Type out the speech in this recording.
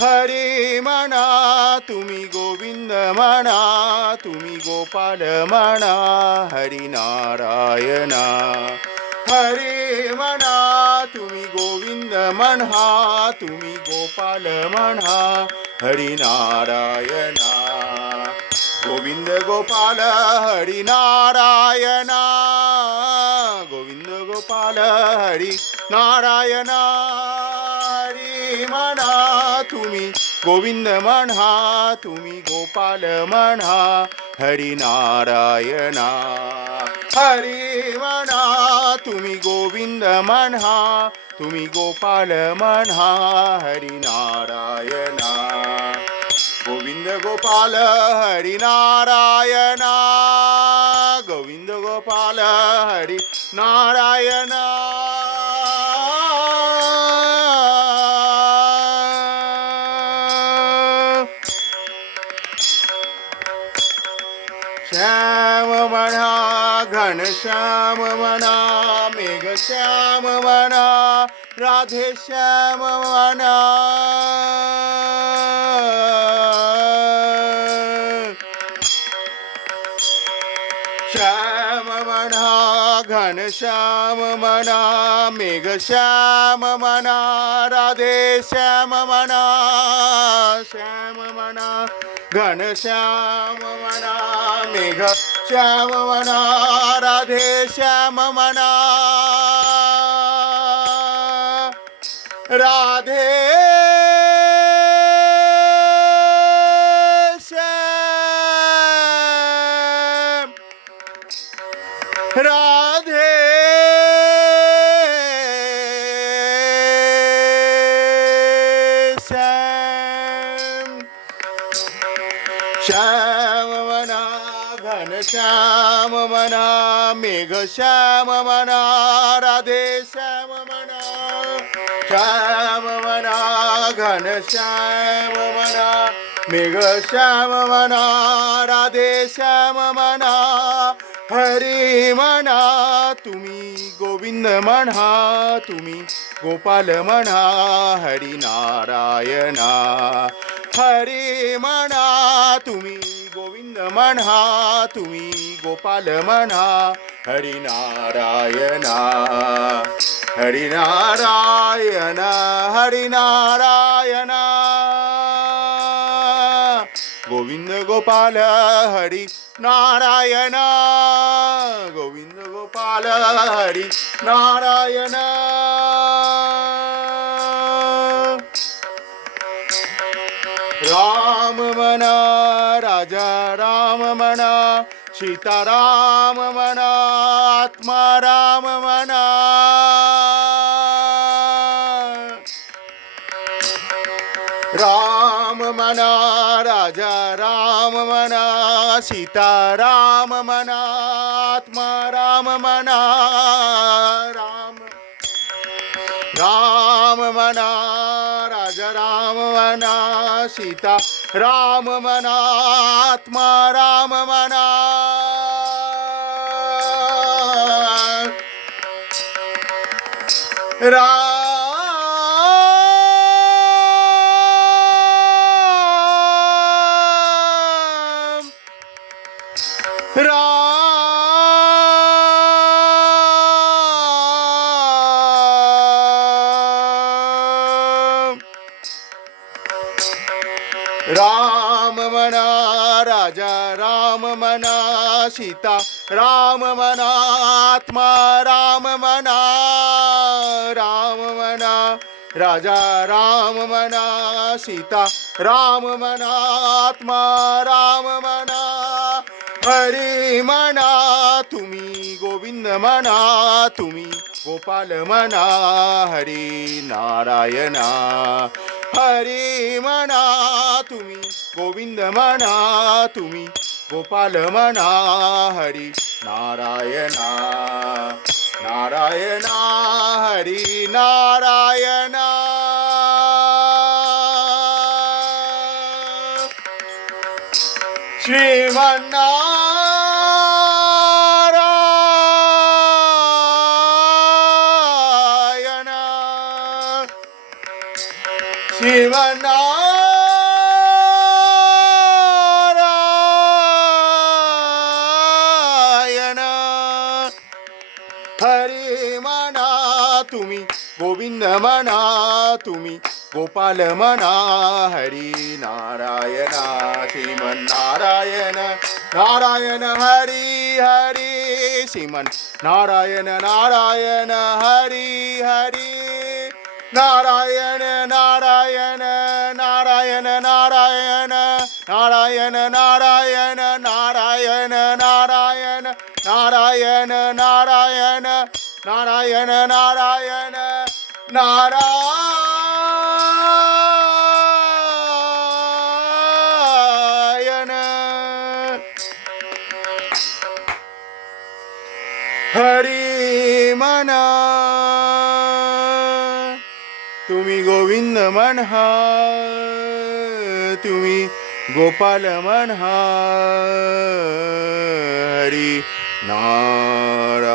हरी म्हणा तुम्ही गोविंद म्हणा तुम्ही गोपाल म्हणा हरी नारायणा. हरी म्हणा तुम्ही गोविंद म्हणा तुम्ही गोपाल म्हणा हरी नारायणा. गोविंद गोपाल हरी नारायणा. गोविंद गोपाल हरी नारायणा. हरी म्हणा तुम्ही गोविंद म्हणा तुम्ही गोपाल म्हणा हरी नारायणा. हरी म्हणा तुम्ही गोविंद म्हणा तुम्ही गोपाल म्हणा हरी नारायणा. गोविंद गोपाल हरी नारायणा. गोविंद गोपाल हरी नारायणा. श्याम म्हणा घनश्याम म्हणा मेघश्याम म्हणा राधे श्याम म्हणा. श्याम म्हणा घनश्याम म्हणा मेघश्याम म्हणा राधे श्याम म्हणा. श्याम म्हणा घनश्याम म्हणा मेघ श्याम म्हणा राधे श्याम म्हणा. राधे श्याम राधे श्याम. श्याम म्हणा घनश्याम म्हणा मेघश्याम म्हणा राधे श्याम म्हणा. श्याम म्हणा घनश्याम म्हणा मेघश्याम म्हणा राधे श्याम म्हणा. हरी म्हणा तुम्ही गोविंद म्हणा तुम्ही गोपाल म्हणा हरी नारायणा. हरी म्हणा तुम्ही गोविंद म्हणा तुम्ही गोपाल म्हणा हरी नारायणा. हरी नारायणा हरी नारायणा. गोविंद गोपाल हरी नारायणा. गोविंद गोपाल हरी नारायणा. राम म्हणा राजा राम म्हणा सीताराम म्हणा आत्मा राम म्हणा. राम म्हणा राजा राम म्हणा सीताराम म्हणा आत्मा राम म्हणा. राम राम म्हणा राजा राम म्हणा सीता राम म्हणा आत्मा राम म्हणा. राम राम म्हणा राजा राम म्हणा सीता राम म्हणा आत्मा राम म्हणा. म्हणा राजा राम म्हणा सीता राम म्हणा आत्मा राम म्हणा हरी म्हणा तुम्ही गोविंद म्हणा तुम्ही गोपाल म्हणा हरी नारायणा हरी म्हणा तुम्ही गोविंद म्हणा तुम्ही गोपाल म्हणा हरी नारायणा नारायणा हरी नारायणा श्रीमन्नारायण श्रीमन्नारायण हरी म्हणा तुम्ही गोविंद म्हणा तुम्ही गोपाल म्हणा हरी नारायणा श्रीमन्नारायण नारायण हरी हरी श्रीमन् नारायण नारायण हरी हरी नारायण नारायण नारायण नारायण नारायण नारायण नारायण नारायण नारायण नारायण नारायण नारायण नारायण हरी म्हणा तुम्ही गोविंद म्हणा तुम्ही गोपाल म्हणा हरी नारायण